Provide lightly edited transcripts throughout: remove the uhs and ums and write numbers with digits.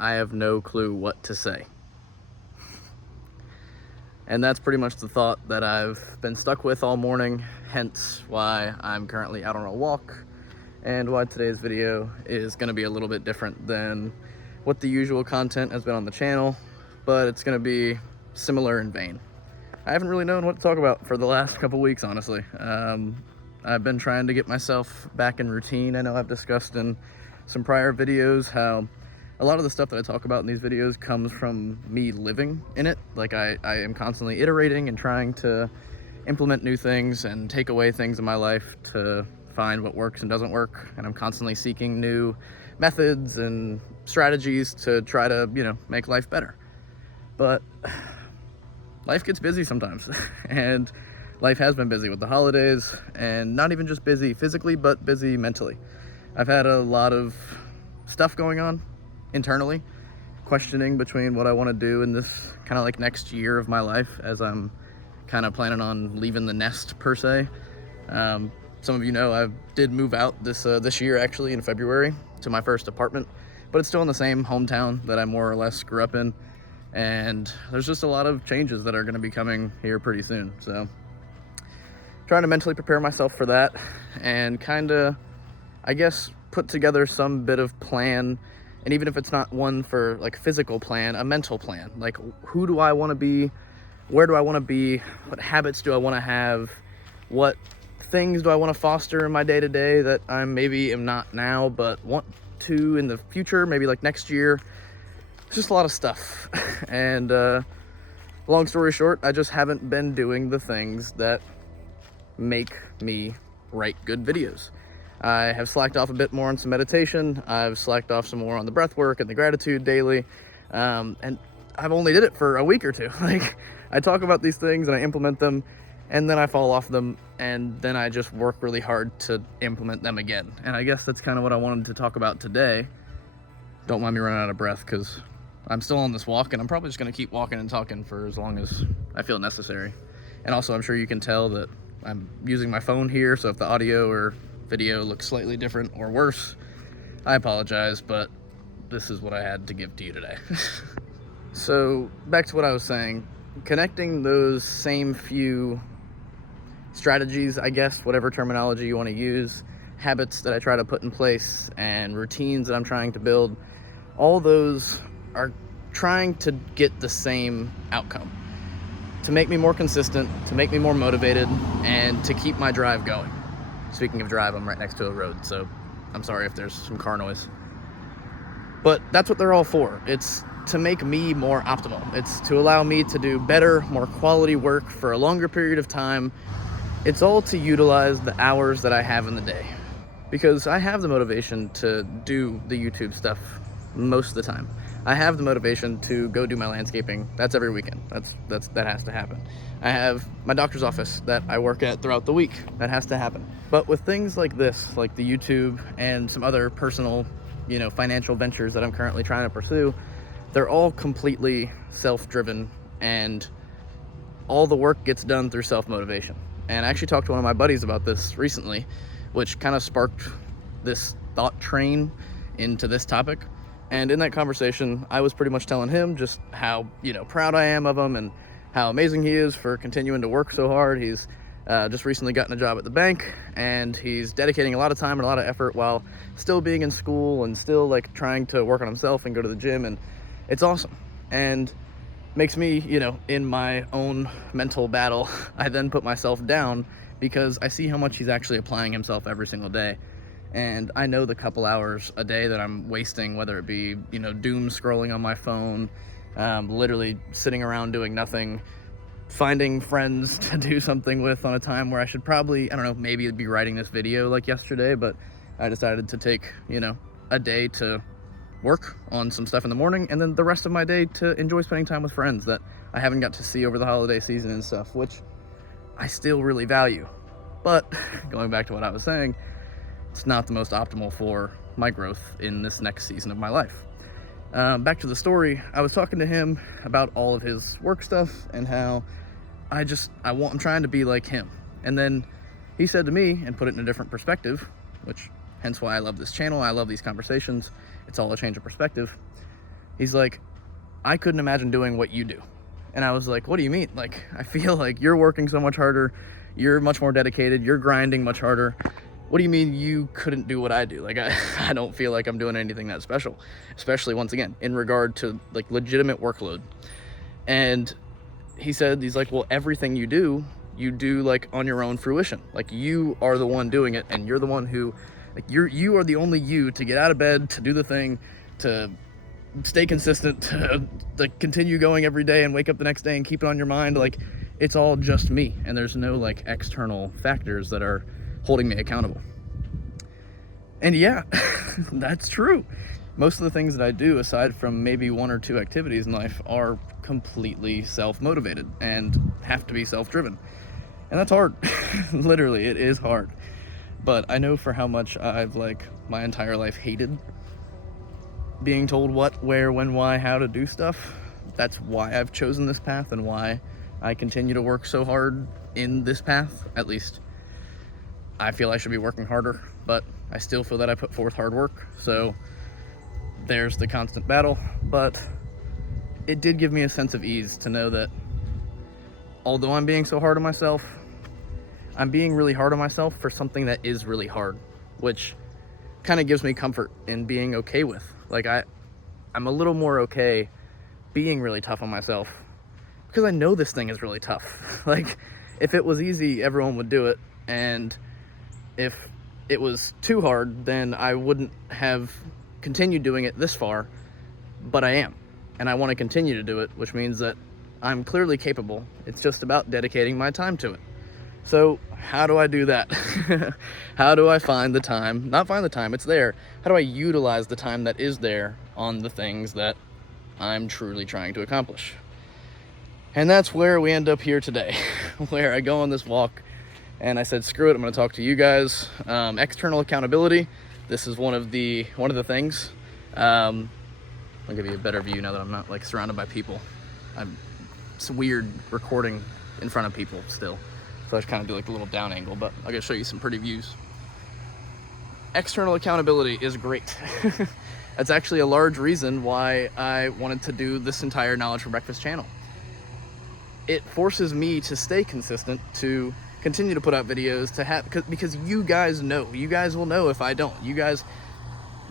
I have no clue what to say. And that's pretty much the thought that I've been stuck with all morning, hence why I'm currently out on a walk, and why today's video is going to be a little bit different than what the usual content has been on the channel, but it's going to be similar in vein. I haven't really known what to talk about for the last couple weeks, honestly. I've been trying to get myself back in routine. I know I've discussed in some prior videos how a lot of the stuff that I talk about in these videos comes from me living in it. Like I am constantly iterating and trying to implement new things and take away things in my life to find what works and doesn't work. And I'm constantly seeking new methods and strategies to try to, make life better. But life gets busy sometimes, and life has been busy with the holidays, and not even just busy physically, but busy mentally. I've had a lot of stuff going on internally, questioning between what I want to do in this kind of like next year of my life, as I'm kind of planning on leaving the nest per se. Some of you know I did move out this year, actually in February, to my first apartment, but it's still in the same hometown that I more or less grew up in, and there's just a lot of changes that are going to be coming here pretty soon. So trying to mentally prepare myself for that, and kind of, I guess, put together some bit of plan. And even if it's not one for like physical plan, a mental plan. Like, who do I want to be? Where do I want to be? What habits do I want to have? What things do I want to foster in my day-to-day that I maybe am not now, but want to in the future, maybe like next year? It's just a lot of stuff. And long story short, I just haven't been doing the things that make me write good videos. I have slacked off a bit more on some meditation. I've slacked off some more on the breath work and the gratitude daily. And I've only did it for a week or two. Like, I talk about these things and I implement them, and then I fall off them, and then I just work really hard to implement them again. And I guess that's kind of what I wanted to talk about today. Don't mind me running out of breath, because I'm still on this walk, and I'm probably just going to keep walking and talking for as long as I feel necessary. And also, I'm sure you can tell that I'm using my phone here, so if the audio or video looks slightly different or worse, I apologize, but this is what I had to give to you today. So back to what I was saying, connecting those same few strategies, I guess, whatever terminology you want to use, habits that I try to put in place, and routines that I'm trying to build, all those are trying to get the same outcome: to make me more consistent, to make me more motivated, and to keep my drive going. Speaking of drive, I'm right next to a road, so I'm sorry if there's some car noise. But that's what they're all for. It's to make me more optimal. It's to allow me to do better, more quality work for a longer period of time. It's all to utilize the hours that I have in the day. Because I have the motivation to do the YouTube stuff most of the time. I have the motivation to go do my landscaping. That's every weekend. That has to happen. I have my doctor's office that I work at throughout the week. That has to happen. But with things like this, like the YouTube and some other personal, financial ventures that I'm currently trying to pursue, they're all completely self-driven, and all the work gets done through self-motivation. And I actually talked to one of my buddies about this recently, which kind of sparked this thought train into this topic. And in that conversation, I was pretty much telling him just how, proud I am of him and how amazing he is for continuing to work so hard. He's just recently gotten a job at the bank, and he's dedicating a lot of time and a lot of effort while still being in school and still like trying to work on himself and go to the gym. And it's awesome. And makes me, in my own mental battle, I then put myself down because I see how much he's actually applying himself every single day. And I know the couple hours a day that I'm wasting, whether it be, doom scrolling on my phone, literally sitting around doing nothing, finding friends to do something with on a time where I should probably, maybe be writing this video like yesterday, but I decided to take, a day to work on some stuff in the morning, and then the rest of my day to enjoy spending time with friends that I haven't got to see over the holiday season and stuff, which I still really value. But going back to what I was saying, it's not the most optimal for my growth in this next season of my life. Back to the story, I was talking to him about all of his work stuff and how I'm trying to be like him. And then he said to me, and put it in a different perspective, which hence why I love this channel, I love these conversations, it's all a change of perspective. He's like, I couldn't imagine doing what you do. And I was like, what do you mean? Like, I feel like you're working so much harder, you're much more dedicated, you're grinding much harder. What do you mean you couldn't do what I do? Like, I don't feel like I'm doing anything that special, especially, once again, in regard to like legitimate workload. And he's like, well, everything you do like on your own fruition. Like, you are the one doing it, and you're the one who, like, you are the only you to get out of bed, to do the thing, to stay consistent, to like continue going every day and wake up the next day and keep it on your mind. Like, it's all just me, and there's no like external factors that are holding me accountable. And yeah, that's true. Most of the things that I do, aside from maybe 1 or 2 activities in life, are completely self-motivated and have to be self-driven. And that's hard. Literally, it is hard. But I know for how much I've, like, my entire life hated being told what, where, when, why, how to do stuff. That's why I've chosen this path, and why I continue to work so hard in this path. At least I feel I should be working harder, but I still feel that I put forth hard work. So there's the constant battle. But it did give me a sense of ease to know that although I'm being so hard on myself, I'm being really hard on myself for something that is really hard, which kind of gives me comfort in being okay with. Like, I'm a little more okay being really tough on myself, because I know this thing is really tough. Like, if it was easy, everyone would do it, and if it was too hard, then I wouldn't have continued doing it this far. But I am, and I want to continue to do it, which means that I'm clearly capable. It's just about dedicating my time to it. So how do I do that? How do I find the time? Not find the time, it's there. How do I utilize the time that is there on the things that I'm truly trying to accomplish? And that's where we end up here today, where I go on this walk and I said, screw it, I'm gonna talk to you guys. External accountability. This is one of the things. I'll give you a better view now that I'm not like surrounded by people. It's weird recording in front of people still. So I just kind of do like a little down angle, but I'm gonna show you some pretty views. External accountability is great. That's actually a large reason why I wanted to do this entire Knowledge for Breakfast channel. It forces me to stay consistent, to continue to put out videos, to have, because you guys know, you guys will know if I don't. You guys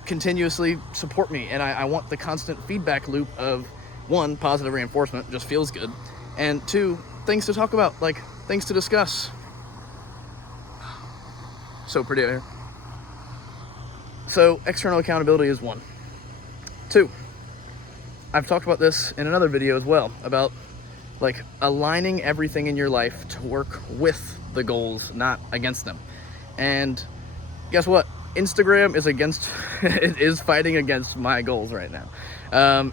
continuously support me, and I want the constant feedback loop of, 1, positive reinforcement, just feels good, and 2, things to talk about, like things to discuss. So pretty out here. So external accountability is 1. 2, I've talked about this in another video as well, about like aligning everything in your life to work with the goals, not against them. And guess what? Instagram is it is fighting against my goals right now.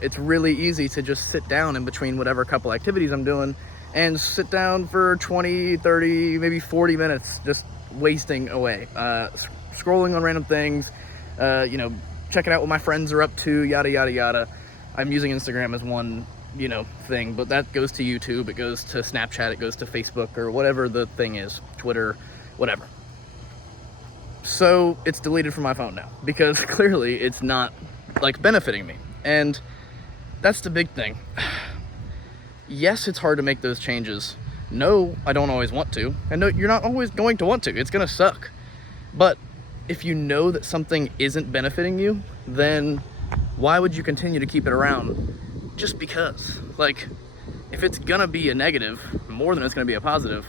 It's really easy to just sit down in between whatever couple activities I'm doing and sit down for 20, 30, maybe 40 minutes, just wasting away, scrolling on random things, checking out what my friends are up to, yada, yada, yada. I'm using Instagram as one, thing, but that goes to YouTube, it goes to Snapchat, it goes to Facebook, or whatever the thing is, Twitter, whatever. So it's deleted from my phone now, because clearly it's not like benefiting me. And that's the big thing. Yes, it's hard to make those changes. No, I don't always want to. And no, you're not always going to want to. It's gonna suck. But if you know that something isn't benefiting you, then why would you continue to keep it around just because? Like, if it's gonna be a negative more than it's gonna be a positive,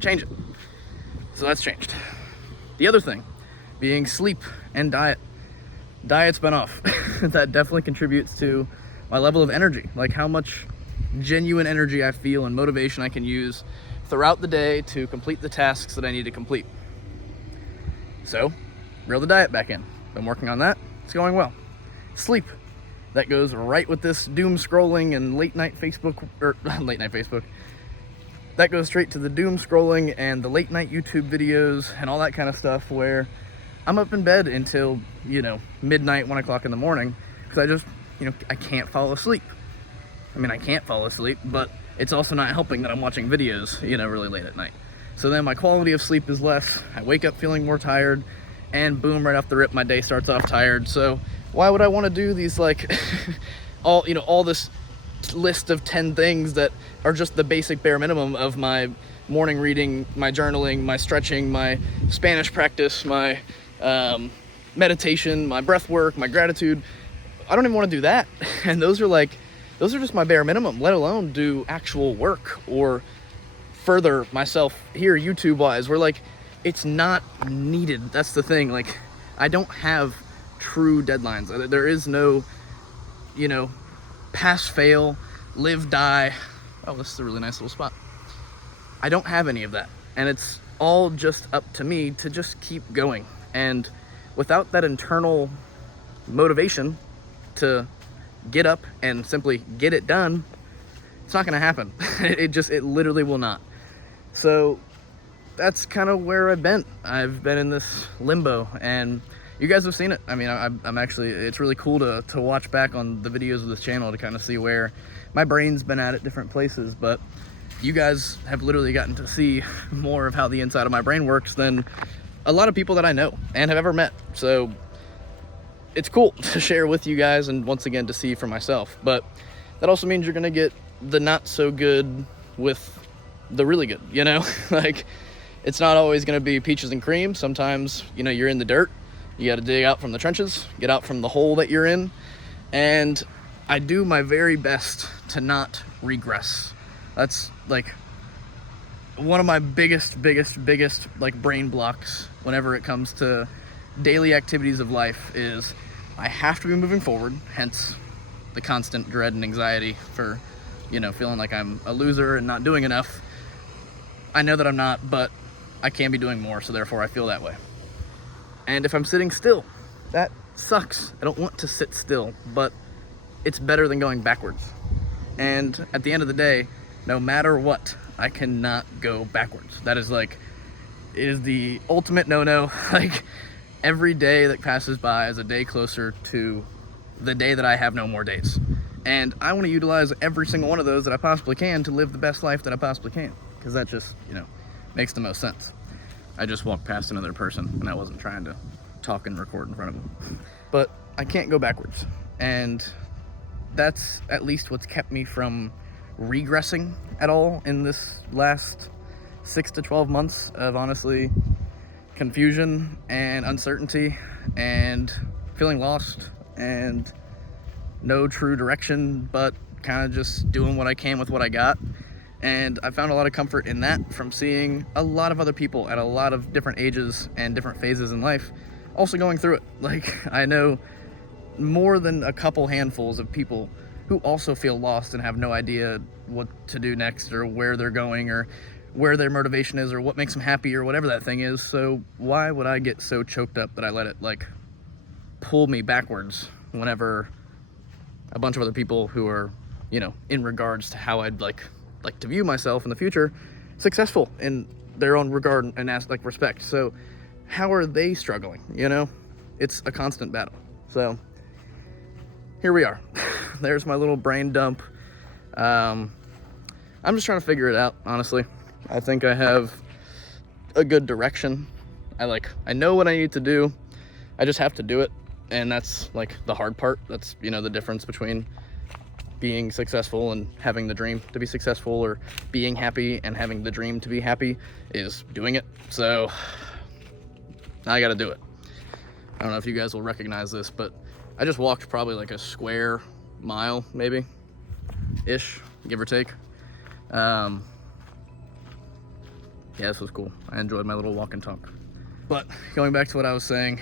change it. So that's changed. The other thing being sleep and diet. Diet's been off. That definitely contributes to my level of energy, like how much genuine energy I feel and motivation I can use throughout the day to complete the tasks that I need to complete. So, reel the diet back in. Been working on that. It's going well. Sleep. That goes right with this doom scrolling and late night Facebook. That goes straight to the doom scrolling and the late night YouTube videos and all that kind of stuff, where I'm up in bed until, midnight, 1 o'clock in the morning, because I just, I can't fall asleep. I mean, I can't fall asleep, but it's also not helping that I'm watching videos, really late at night. So then my quality of sleep is less. I wake up feeling more tired, and boom, right off the rip, my day starts off tired. So why would I want to do these, like, all this list of 10 things that are just the basic bare minimum of my morning reading, my journaling, my stretching, my Spanish practice, my meditation, my breath work, my gratitude. I don't even want to do that. And those are just my bare minimum, let alone do actual work or further myself here YouTube wise. Where like, it's not needed. That's the thing. Like, I don't have true deadlines. There is no, pass, fail, live, die. Oh, this is a really nice little spot. I don't have any of that. And it's all just up to me to just keep going. And without that internal motivation to get up and simply get it done, it's not gonna happen. It literally will not. So that's kind of where I've been. I've been in this limbo, and you guys have seen it. I mean, I'm actually, it's really cool to watch back on the videos of this channel to kind of see where my brain's been at different places, but you guys have literally gotten to see more of how the inside of my brain works than a lot of people that I know and have ever met. So it's cool to share with you guys, and once again to see for myself. But that also means you're gonna get the not so good with the really good, like, it's not always gonna be peaches and cream. Sometimes, you're in the dirt. You got to dig out from the trenches, get out from the hole that you're in. And I do my very best to not regress. That's like one of my biggest like brain blocks whenever it comes to daily activities of life is I have to be moving forward, hence the constant dread and anxiety for, feeling like I'm a loser and not doing enough. I know that I'm not, but I can be doing more, so therefore I feel that way. And if I'm sitting still, that sucks. I don't want to sit still, but it's better than going backwards. And at the end of the day, no matter what, I cannot go backwards. That is it is the ultimate no-no. Like, every day that passes by is a day closer to the day that I have no more days. And I want to utilize every single one of those that I possibly can to live the best life that I possibly can. Because that just, makes the most sense. I just walked past another person and I wasn't trying to talk and record in front of them. But I can't go backwards. And that's at least what's kept me from regressing at all in this last 6 to 12 months of honestly confusion and uncertainty and feeling lost and no true direction, but kind of just doing what I can with what I got. And I found a lot of comfort in that from seeing a lot of other people at a lot of different ages and different phases in life also going through it. Like, I know more than a couple handfuls of people who also feel lost and have no idea what to do next or where they're going or where their motivation is or what makes them happy or whatever that thing is. So why would I get so choked up that I let it pull me backwards whenever a bunch of other people who are, in regards to how I'd like to view myself in the future, successful in their own regard and respect. So how are they struggling? It's a constant battle. So here we are. There's my little brain dump. I'm just trying to figure it out, honestly. I think I have a good direction. I know what I need to do. I just have to do it. And that's the hard part. That's, the difference between being successful and having the dream to be successful, or being happy and having the dream to be happy, is doing it. So I got to do it. I don't know if you guys will recognize this, but I just walked probably a square mile, maybe ish, give or take. Yeah, this was cool. I enjoyed my little walk and talk. But going back to what I was saying,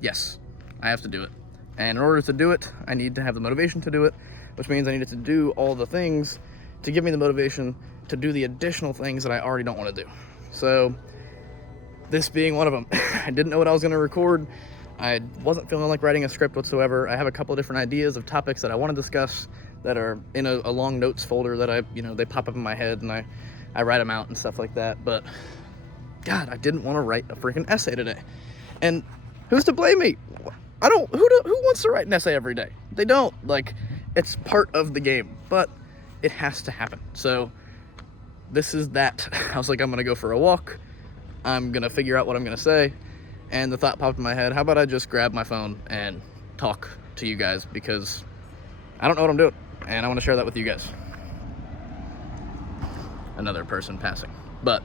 yes, I have to do it. And in order to do it, I need to have the motivation to do it, which means I needed to do all the things to give me the motivation to do the additional things that I already don't want to do. So this being one of them. I didn't know what I was going to record. I wasn't feeling like writing a script whatsoever. I have a couple of different ideas of topics that I want to discuss that are in a long notes folder that they pop up in my head and I write them out and stuff like that. But God, I didn't want to write a freaking essay today. And who's to blame me? Who wants to write an essay every day? They don't. It's part of the game, but it has to happen. So this is that. I was like, I'm going to go for a walk. I'm going to figure out what I'm going to say. And the thought popped in my head, how about I just grab my phone and talk to you guys? Because I don't know what I'm doing, and I want to share that with you guys. Another person passing. But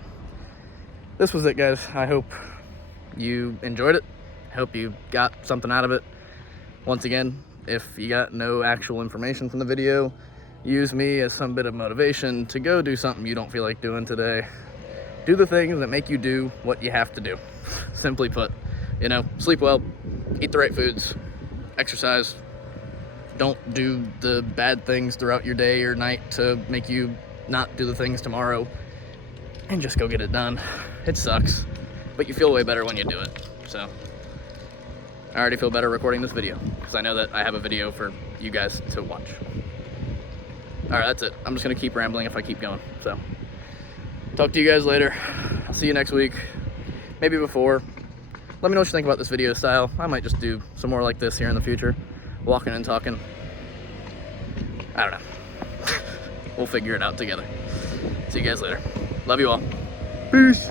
this was it, guys. I hope you enjoyed it. I hope you got something out of it. Once again, if you got no actual information from the video, use me as some bit of motivation to go do something you don't feel like doing today. Do the things that make you do what you have to do. Simply put, you know, sleep well, eat the right foods, exercise. Don't do the bad things throughout your day or night to make you not do the things tomorrow, and just go get it done. It sucks, but you feel way better when you do it. So I already feel better recording this video because I know that I have a video for you guys to watch. All right, that's it. I'm just gonna keep rambling if I keep going. So talk to you guys later. I'll see you next week, maybe before. Let me know what you think about this video style. I might just do some more like this here in the future, walking and talking. I don't know. We'll figure it out together. See you guys later. Love you all. Peace.